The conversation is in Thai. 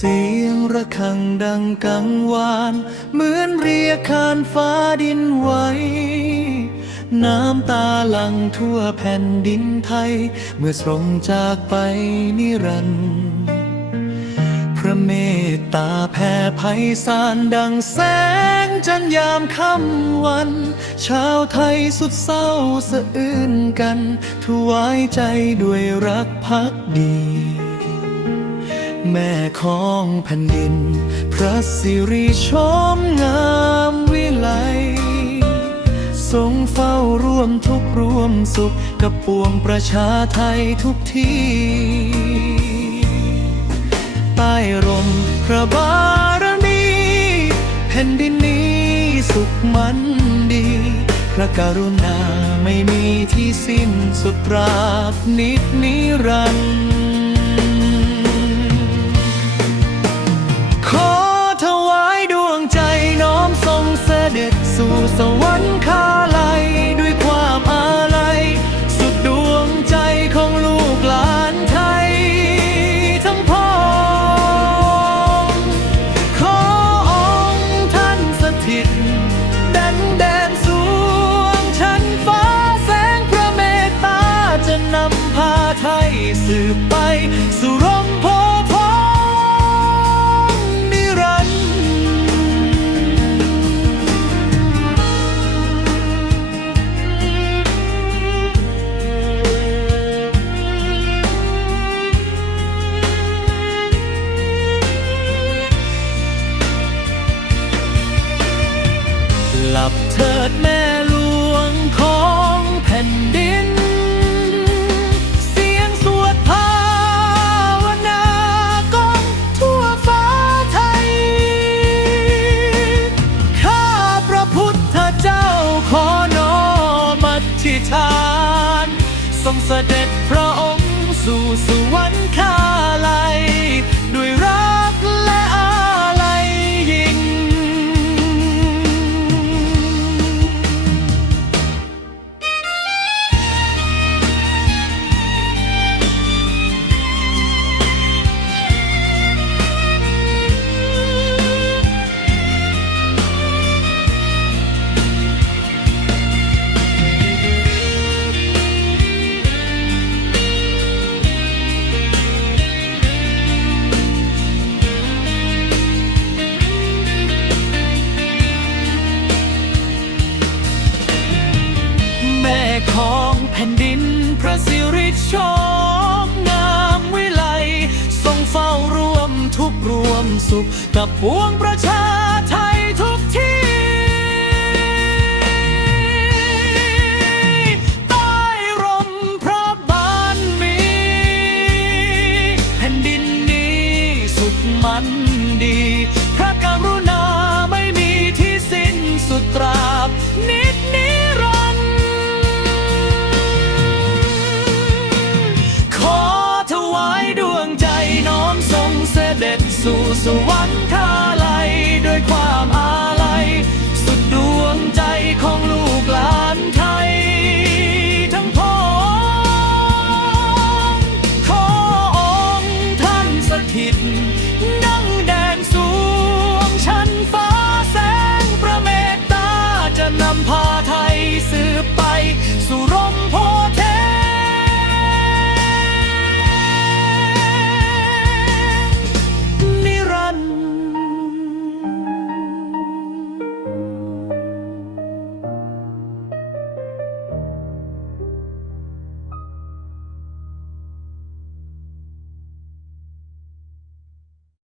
สียงระฆังดังกังวาน เหมือนเรียกขานฟ้าดินไหว น้ำตาหลังทั่วแผ่นดินไทย เมื่อทรงจากไปนิรันดร์พระเมตตาแผ่ไพศาลดังแสงจันยามค่ำวัน ชาวไทยสุดเศร้าสะอื้นกัน ถวายใจด้วยรักพักดี แม่ของแผ่นดิน พระสิริชมงามวิไลทรงเฝ้าร่วมทุกร่วมสุขกับปวงประชาไทยทุกที่ใต้ร่มพระบารมีแผ่นดินนี้สุขมันดี พระกรุณาไม่มีที่สิ้นสุดตราบนิดนิรันดร์ ไทยสืบไปสู่ร่มโพธิ์ทองนิรันดร์หลับเถิดแม่ ฐาน ทรงเสด็จพระองค์สู่สวรรคาลัย แม่ของแผ่นดินพระสิริชมงามวิไลทรงเฝ้าร่วมทุกรวมสุขกับปวงประชาไทย ใจน้อมทรงเสด็จสู่สวรรค